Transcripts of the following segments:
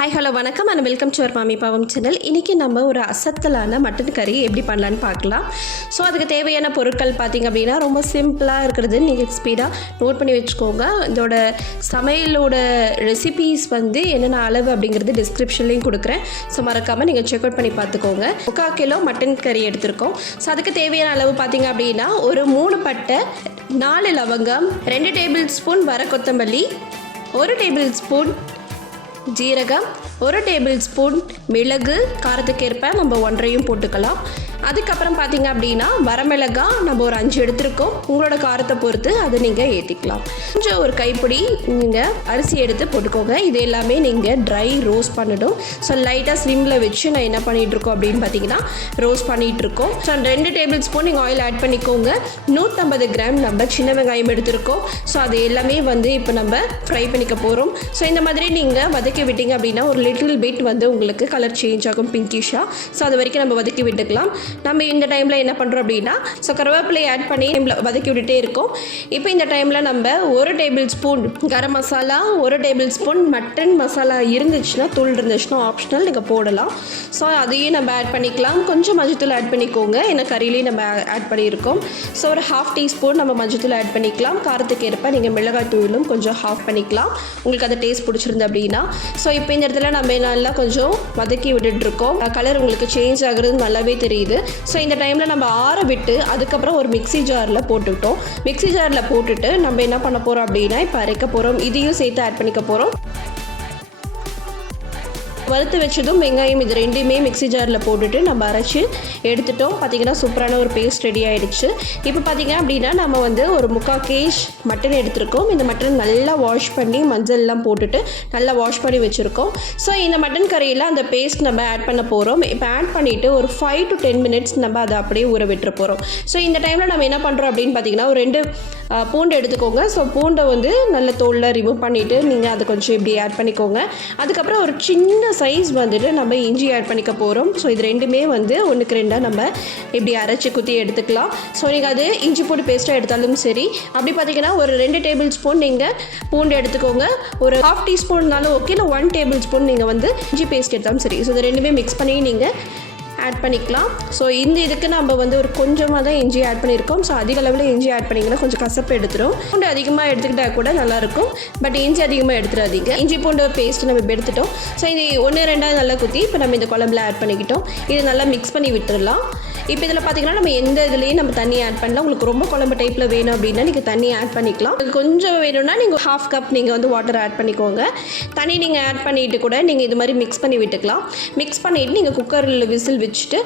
Hi hello வணக்கம் and welcome to our மாமி பாவம் சேனல். இன்றைக்கி நம்ம ஒரு அசத்தலான மட்டன் கறி எப்படி பண்ணலான்னு பார்க்கலாம். ஸோ அதுக்கு தேவையான பொருட்கள் பார்த்திங்க அப்படின்னா ரொம்ப சிம்பிளாக இருக்கிறது நீங்கள் ஸ்பீடாக நோட் பண்ணி வச்சுக்கோங்க. இதோட சமையலோட ரெசிபீஸ் என்னென்ன அளவு அப்படிங்கிறது டிஸ்கிரிப்ஷன்லேயும் கொடுக்குறேன். ஸோ மறக்காமல் நீங்கள் செக் அவுட் பண்ணி பார்த்துக்கோங்க. 3/4 கிலோ மட்டன் கறி எடுத்திருக்கோம். ஸோ அதுக்கு தேவையான அளவு பார்த்திங்க அப்படின்னா ஒரு 3 பட்டை, 4 லவங்கம், 2 டேபிள் ஸ்பூன் வர கொத்தமல்லி, 1 டேபிள் ஸ்பூன் ஜீரகம், 1 டேபிள் ஸ்பூன் மிளகு, காரத்துக்கேற்ப நம்ம 1 போட்டுக்கலாம். அதுக்கப்புறம் பார்த்திங்க அப்படின்னா வரமிளகாய் நம்ம ஒரு 5 எடுத்துருக்கோம். உங்களோட காரத்தை பொறுத்து அதை நீங்கள் ஏற்றிக்கலாம். கொஞ்சம் ஒரு கைப்பிடி நீங்கள் அரிசி எடுத்து போட்டுக்கோங்க. இது எல்லாமே நீங்கள் ட்ரை ரோஸ்ட் பண்ணணும். ஸோ லைட்டாக ஸ்லிம்மில் வச்சு நான் என்ன பண்ணிகிட்ருக்கோம் அப்படின்னு பார்த்தீங்கன்னா ரோஸ்ட் பண்ணிகிட்ருக்கோம். ஸோ 2 டேபிள் ஸ்பூன் நீங்கள் ஆயில் ஆட் பண்ணிக்கோங்க. 150 கிராம் நம்ம சின்ன வெங்காயம் எடுத்துருக்கோம். ஸோ அது எல்லாமே இப்போ நம்ம ஃப்ரை பண்ணிக்க போகிறோம். ஸோ இந்த மாதிரி நீங்கள் வதக்கி விட்டீங்க அப்படின்னா ஒரு லிட்டில் பிட் உங்களுக்கு கலர் சேஞ்ச் ஆகும், பிங்கிஷாக. ஸோ அது வரைக்கும் நம்ம வதக்கி விட்டுக்கலாம். நம்ம இந்த டைமில் என்ன பண்ணுறோம் அப்படின்னா ஸோ கருவேப்பிலை ஆட் பண்ணி வதக்கி விட்டுட்டே இருக்கோம். இப்போ இந்த டைமில் நம்ம 1 tablespoon garam masala, 1 tablespoon mutton masala இருந்துச்சுன்னா, தூள் இருந்துச்சுன்னா ஆப்ஷனல் நீங்கள் போடலாம். ஸோ அதையும் நம்ம ஆட் பண்ணிக்கலாம். கொஞ்சம் மஞ்சத்தூள் ஆட் பண்ணிக்கோங்க, ஏன்னா கறியிலையும் நம்ம ஆட் பண்ணியிருக்கோம். ஸோ ஒரு 1/2 டீஸ்பூன் நம்ம மஞ்சத்தூள் ஆட் பண்ணிக்கலாம். காரத்துக்கு ஏற்ப நீங்கள் மிளகாய் தூளும் கொஞ்சம் ஆஃப் பண்ணிக்கலாம், உங்களுக்கு அந்த டேஸ்ட் பிடிச்சிருந்து அப்படின்னா. ஸோ இப்போ இந்த இடத்துல நம்ம நல்லா கொஞ்சம் வதக்கி விட்டுட்ருக்கோம். கலர் உங்களுக்கு சேஞ்ச் ஆகுறது நல்லாவே தெரியுது. ஸோ இந்த டைமில் நம்ம ஆற விட்டு அதுக்கப்புறம் ஒரு மிக்ஸி ஜாரில் போட்டுக்கிட்டோம். மிக்ஸி ஜாரில் போட்டுட்டு நம்ம என்ன பண்ண போகிறோம் அப்படின்னா இப்போ அரைக்க போகிறோம். இதையும் சேர்த்து ஆட் பண்ணிக்க போகிறோம். வறுத்து வச்சதும் வெங்காயம் இது 2மே மிக்ஸி ஜாரில் போட்டுட்டு நம்ம அரைச்சி எடுத்துட்டோம். பார்த்திங்கன்னா சூப்பரான ஒரு பேஸ்ட் ரெடி ஆகிடுச்சு. இப்போ பார்த்திங்க அப்படின்னா நம்ம ஒரு 3/4 கேஜ் மட்டன் எடுத்துருக்கோம். இந்த மட்டன் நல்லா வாஷ் பண்ணி மஞ்சள்லாம் போட்டுட்டு நல்லா வாஷ் பண்ணி வச்சுருக்கோம். ஸோ இந்த மட்டன் கறியில் அந்த பேஸ்ட் நம்ம ஆட் பண்ண போகிறோம். இப்போ ஆட் பண்ணிவிட்டு ஒரு 5 to 10 மினிட்ஸ் நம்ம அதை அப்படியே ஊற விட்டுற போகிறோம். ஸோ இந்த டைமில் நம்ம என்ன பண்ணுறோம் அப்படின்னு பார்த்திங்கன்னா ஒரு 2 பூண்டு எடுத்துக்கோங்க. ஸோ பூண்டை நல்ல தோலில் ரிமூவ் பண்ணிவிட்டு நீங்கள் அதை கொஞ்சம் இப்படி ஆட் பண்ணிக்கோங்க. அதுக்கப்புறம் ஒரு சின்ன சைஸ் நம்ம இஞ்சி ஆட் பண்ணிக்க போகிறோம். ஸோ இது 2மே 1க்கு 2 நம்ம இப்படி அரைச்சி குத்தி எடுத்துக்கலாம். ஸோ நீங்கள் அது இஞ்சி பூண்டு பேஸ்ட்டாக எடுத்தாலும் சரி. அப்படி பார்த்தீங்கன்னா ஒரு 2 டேபிள் ஸ்பூன் நீங்கள் பூண்டு எடுத்துக்கோங்க. ஒரு 1/2 டீஸ்பூன்னாலும் ஓகே, இல்லை 1 டேபிள் ஸ்பூன் நீங்கள் இஞ்சி பேஸ்ட் எடுத்தாலும் சரி. ஸோ இது 2மே மிக்ஸ் பண்ணி நீங்கள் ஆட் பண்ணிக்கலாம். ஸோ இந்த இதுக்கு நம்ம ஒரு கொஞ்சமாக தான் இஞ்சி ஆட் பண்ணியிருக்கோம். ஸோ அதிக அளவில் இஞ்சி ஆட் பண்ணிங்கன்னா கொஞ்சம் கசப்பு எடுத்துரும். பூண்டு அதிகமாக எடுத்துக்கிட்டால் கூட நல்லாயிருக்கும், பட் இஞ்சி அதிகமாக எடுத்துடாதீங்க. இஞ்சி பூண்டு பேஸ்ட் நம்ம இப்போ எடுத்துட்டோம். ஸோ இது 1-2 நல்லா குத்தி இப்போ நம்ம இந்த குழம்புல ஆட் பண்ணிக்கிட்டோம். இது நல்லா மிக்ஸ் பண்ணி விட்டுடலாம். இப்போ இதில் பார்த்திங்கன்னா நம்ம எந்த இதுலேயும் நம்ம தண்ணி ஆட் பண்ணலாம். உங்களுக்கு ரொம்ப குழம்பு டைப்பில் வேணும் அப்படின்னா நீங்கள் தண்ணி ஆட் பண்ணிக்கலாம். கொஞ்சம் வேணும்னா நீங்கள் 1/2 கப் நீங்கள் வாட்டர் ஆட் பண்ணிக்கோங்க. தண்ணி நீங்கள் ஆட் பண்ணிவிட்டு கூட நீங்கள் இது மாதிரி மிக்ஸ் பண்ணி விட்டுக்கலாம். மிக்ஸ் பண்ணிவிட்டு நீங்கள் குக்கரில் விசில் வச்சுட்டு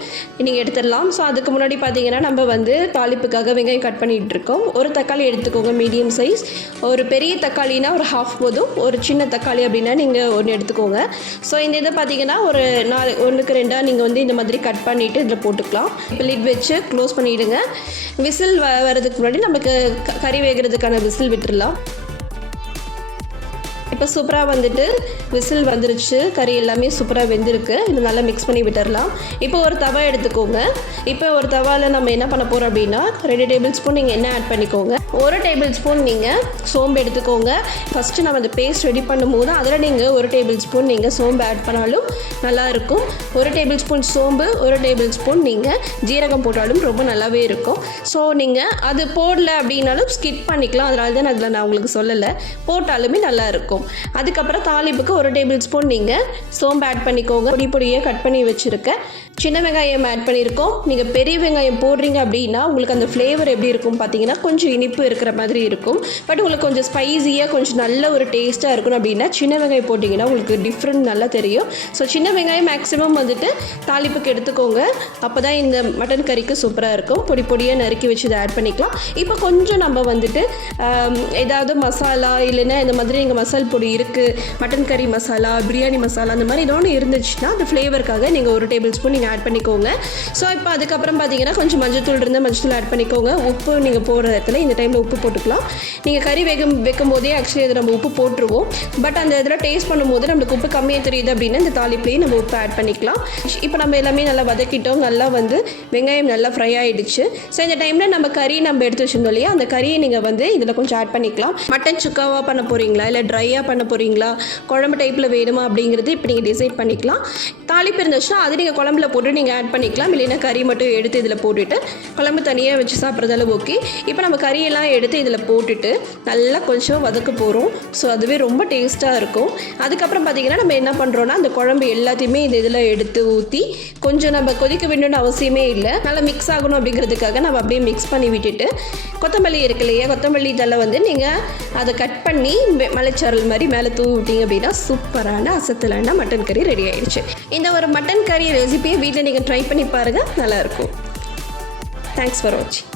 நீங்கள் எடுத்துடலாம். ஸோ அதுக்கு முன்னாடி பார்த்தீங்கன்னா நம்ம தாளிப்புக்காக வெங்காயம் கட் பண்ணிகிட்டு இருக்கோம். ஒரு தக்காளி எடுத்துக்கோங்க, மீடியம் சைஸ். ஒரு பெரிய தக்காளினா ஒரு 1/2 போதும். ஒரு சின்ன தக்காளி அப்படின்னா நீங்கள் 1 எடுத்துக்கோங்க. ஸோ இந்த இதை பார்த்தீங்கன்னா ஒரு 1க்கு 2 நீங்கள் இந்த மாதிரி கட் பண்ணிவிட்டு இதில் போட்டுக்கலாம். இப்போ லிட் வச்சு க்ளோஸ் பண்ணிவிடுங்க. விசில் வரதுக்கு முன்னாடி நமக்கு கறி வேகிறதுக்கான விசில் விட்டுடலாம். இப்போ சூப்பராக விசில் வந்துருச்சு. கறி எல்லாமே சூப்பராக வெந்திருக்கு. இது நல்லா மிக்ஸ் பண்ணி விட்டுடலாம். இப்போ ஒரு தவா எடுத்துக்கோங்க. இப்போ ஒரு தவாவில் நம்ம என்ன பண்ண போகிறோம் அப்படின்னா 2 டேபிள் ஸ்பூன் நீங்கள் எண்ணெய் ஆட் பண்ணிக்கோங்க. 1 டேபிள் ஸ்பூன் நீங்கள் சோம்பு எடுத்துக்கோங்க. ஃபஸ்ட்டு நம்ம அந்த பேஸ்ட் ரெடி பண்ணும்போது அதில் நீங்கள் 1 டேபிள் ஸ்பூன் நீங்கள் சோம்பு ஆட் பண்ணாலும் நல்லாயிருக்கும். 1 டேபிள் ஸ்பூன் சோம்பு, 1 டேபிள் ஸ்பூன் நீங்கள் ஜீரகம் போட்டாலும் ரொம்ப நல்லாவே இருக்கும். ஸோ நீங்கள் அது போடல அப்படின்னாலும் ஸ்கிப் பண்ணிக்கலாம். அதனால தான் அதில் நான் உங்களுக்கு சொல்லலை, போட்டாலுமே நல்லாயிருக்கும். அதுக்கப்புறம் தாளிப்புக்கு 1 டேபிள் ஸ்பூன் நீங்கள் சோம்பு ஆட் பண்ணிக்கோங்க. பொடியாக கட் பண்ணி வச்சுருக்க சின்ன வெங்காயம் ஆட் பண்ணியிருக்கோம். நீங்கள் பெரிய வெங்காயம் போடுறீங்க அப்படின்னா உங்களுக்கு அந்த ஃப்ளேவர் எப்படி இருக்கும் பார்த்தீங்கன்னா கொஞ்சம் இனிப்பு இருக்கிற மாதிரி இருக்கும். பட் உங்களுக்கு கொஞ்சம் ஸ்பைஸியாக கொஞ்சம் நல்ல ஒரு டேஸ்ட்டாக இருக்கணும் அப்படின்னா சின்ன வெங்காயம் போட்டிங்கன்னா உங்களுக்கு டிஃப்ரெண்ட் நல்லா தெரியும். ஸோ சின்ன வெங்காயம் மேக்ஸிமம் தாளிப்புக்கு எடுத்துக்கோங்க. அப்போ தான் இந்த மட்டன் கறிக்கு சூப்பராக இருக்கும். பொடியாக நறுக்கி வச்சு இதை ஆட் பண்ணிக்கலாம். இப்போ கொஞ்சம் நம்ம ஏதாவது மசாலா இல்லைன்னா இந்த மாதிரி நீங்கள் மசால் பொடி இருக்குது, மட்டன் கறி மசாலா, பிரியாணி மசாலா, அந்த மாதிரி ஏதோ ஒன்று இருந்துச்சுன்னா அந்த ஃப்ளேவருக்காக நீங்கள் 1 டேபிள் ஸ்பூன் நீங்கள் நீங்கள் ஆட் பண்ணிக்கோங்க. ஸோ இப்போ அதுக்கப்புறம் பார்த்தீங்கன்னா கொஞ்சம் மஞ்சத்தூள் இருந்தால் மஞ்சத்தூள் ஆட் பண்ணிக்கோங்க. உப்பு நீங்கள் போடுற இடத்துல இந்த டைமில் உப்பு போட்டுக்கலாம். நீங்கள் கறி வைக்கும் போதே ஆக்சுவலி அது நம்ம உப்பு போட்டுருவோம். பட் அந்த இதில் டேஸ்ட் பண்ணும்போது நம்மளுக்கு உப்பு கம்மியாக தெரியுது அப்படின்னா இந்த தாளிப்புலேயே நம்ம உப்பு ஆட் பண்ணிக்கலாம். இப்போ நம்ம எல்லாமே நல்லா வதக்கிட்டோம். நல்லா வந்து வெங்காயம் நல்லா ஃப்ரை ஆகிடுச்சு. ஸோ இந்த டைமில் நம்ம கறி நம்ம எடுத்து வச்சுருந்தோம் இல்லையா, அந்த கறியை நீங்கள் வந்து இதில் கொஞ்சம் ஆட் பண்ணிக்கலாம். மட்டன் சுக்காவாக பண்ண போகிறீங்களா இல்லை ட்ரையாக பண்ண போகிறீங்களா, குழம்பு டைப்பில் வேணுமா அப்படிங்கிறது இப்போ நீங்கள் டிசைட் பண்ணிக்கலாம். தாளிப்பு இருந்துச்சுன்னா அது நீங்கள் குழம்புல போட்டு நீங்கள் ஆட் பண்ணிக்கலாம். இல்லைன்னா கறி மட்டும் எடுத்து இதில் போட்டுட்டு குழம்பு தனியாக வச்சு சாப்பிட்றதால ஓகே. இப்போ நம்ம கறியெல்லாம் எடுத்து இதில் போட்டுட்டு நல்லா கொஞ்சம் வதக்க போகிறோம். ஸோ அதுவே ரொம்ப டேஸ்ட்டாக இருக்கும். அதுக்கப்புறம் பார்த்திங்கன்னா நம்ம என்ன பண்ணுறோன்னா அந்த குழம்பு எல்லாத்தையுமே இந்த இதில் எடுத்து ஊற்றி கொஞ்சம் நம்ம கொதிக்க வேணும்னு அவசியமே இல்லை, நல்லா மிக்ஸ் ஆகணும் அப்படிங்கிறதுக்காக நம்ம அப்படியே மிக்ஸ் பண்ணி விட்டுட்டு கொத்தமல்லி இருக்கு இல்லையா, கொத்தமல்லி தலை வந்து நீங்கள் அதை கட் பண்ணி மலைச்சாரல் மாதிரி மேலே தூவி விட்டீங்க அப்படின்னா சூப்பரான அசத்தலான மட்டன் கறி ரெடி ஆகிடுச்சு. இந்த ஒரு மட்டன் கறி ரெசிபியை வீட்டில் நீங்கள் ட்ரை பண்ணி பாருங்கள், நல்லாயிருக்கும். தேங்க்ஸ் ஃபார் வாட்சிங்.